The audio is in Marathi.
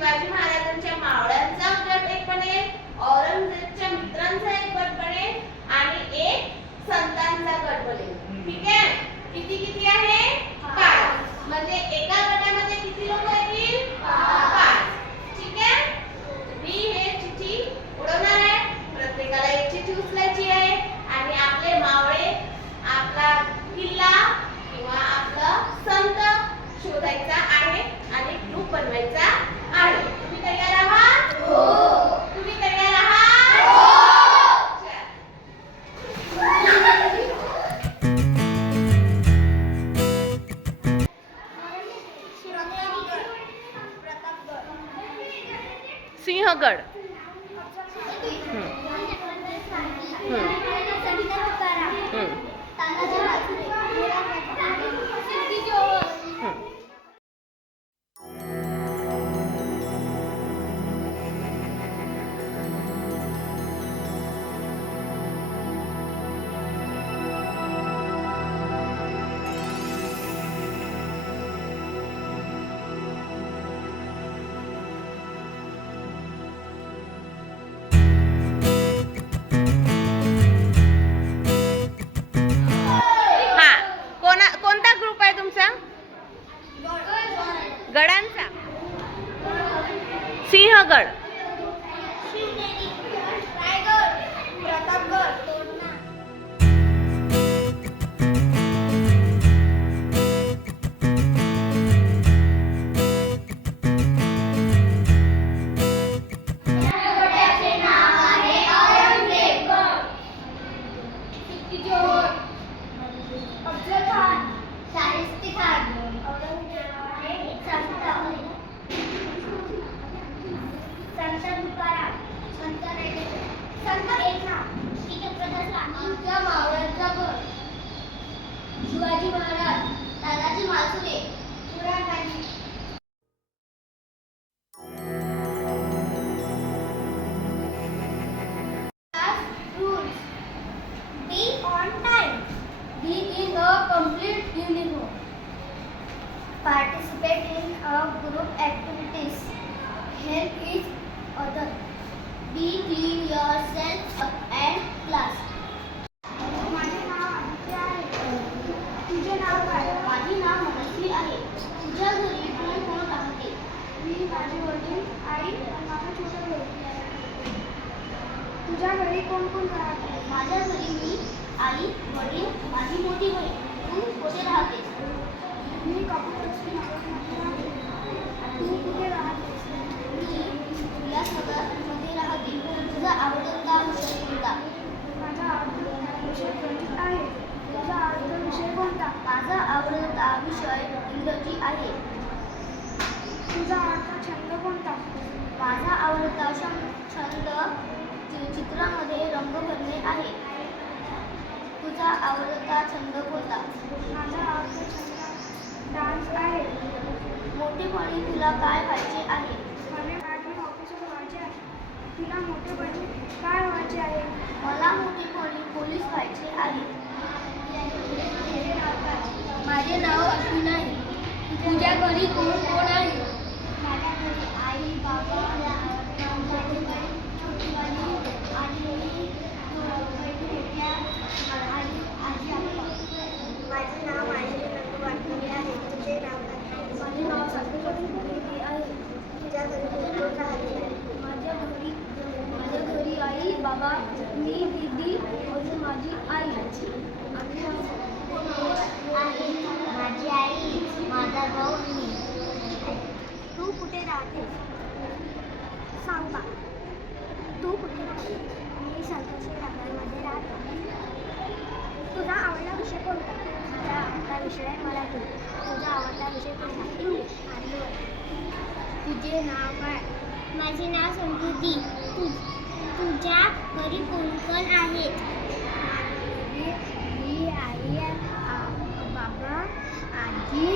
शिवाजी महाराजांच्या मावळ्यांचा गट एक बनेल, औरंगजेबच्या मित्रांचा एक गट बनेल आणि एक संतांचा गट बनेल. ठीक आहे. किती किती आहे? 5. म्हणजे एका गटामध्ये किती लोक येतील? 5. ठीक आहे. मी हे चिठ्ठी उडवणार आहे. प्रत्येकाला एक चिठ्ठी उचलायची आहे आणि आपले मावळे, आपला किल्ला किंवा आपलं संत शोधायचा आहे आणि ग्रुप बनवायचा आहे. तुम्ही तयार आहात? हो. तुम्ही तयार आहात? हो. सिंहगड. कोणता ग्रुप आहे तुमचा? गडांचा. Sinhagad. Shivaji Maharaj, Tanaji Malusare, पुराणकाठी. Rules: be on time, be in a complete uniform, participate in a group activities, help each other, be clean yourself and class. तुझे नाव काय? माझे नाव मनस्वी आहे. तुझ्या घरी कोण कोण राहते? मी, माझे वडील, आई आणि माझा छोटा भाऊ. तुझ्या घरी कोण कोण राहते? माझ्या घरी मी, आई, वडील, माझी मोठी बहीण. तू कुठे राहतेस? मी कापूरची राहते. तू कुठे राहतेस? मी उल्हासनगरमध्ये राहते. तुझा आवडता विषय कोणता? माझा आवडता विषय गणित आहे. तुझा आवडता विषय कोणता? माझा आवडता विषय इंग्रजी आहे. तुझा आवडता छंद कोणता? माझा आवडता छंद चित्रामध्ये रंग भरणे आहे. तुझा आवडता छंद कोणता? माझा आवडता छंद डान्स आहे. मोठेपणी तुला काय व्हायचे आहे? मला ऑफिसर व्हायचे आहे. तुला मोठेपणी काय व्हायचे आहे? मला मोठेपणी पोलीस व्हायचे आहे. माझे नाव अश्विन आहे. तुझ्या घरी कोण कोण आहे? माझ्या घरी आई, बाबा, माझी बहीण, छोटी बहीण आणि आजी आप्पा. माझे नाव वाटणे आहे. तुझे नाव काय? माझे नाव सात्विक आहे. तुझ्या घरी कोण कोण राहते? माझ्या घरी आई, बाबा, मी, दीदी आणि माझी आई. माझी आई, माझा भाऊ, मी. तू कुठे राहते? सांग बा. तू कुठे राहते? मी संतोषी नगरमध्ये राहते. तुझा आवडता विषय कोणता? माझा आवडता विषय मराठी. तुझा आवडता विषय कोणता? इंग्लिश. आणि तुझे नाव काय? माझे नाव संस्कृती. तुझ्या घरी कोण कोण आहेत? मी, आई, बाबा, आजी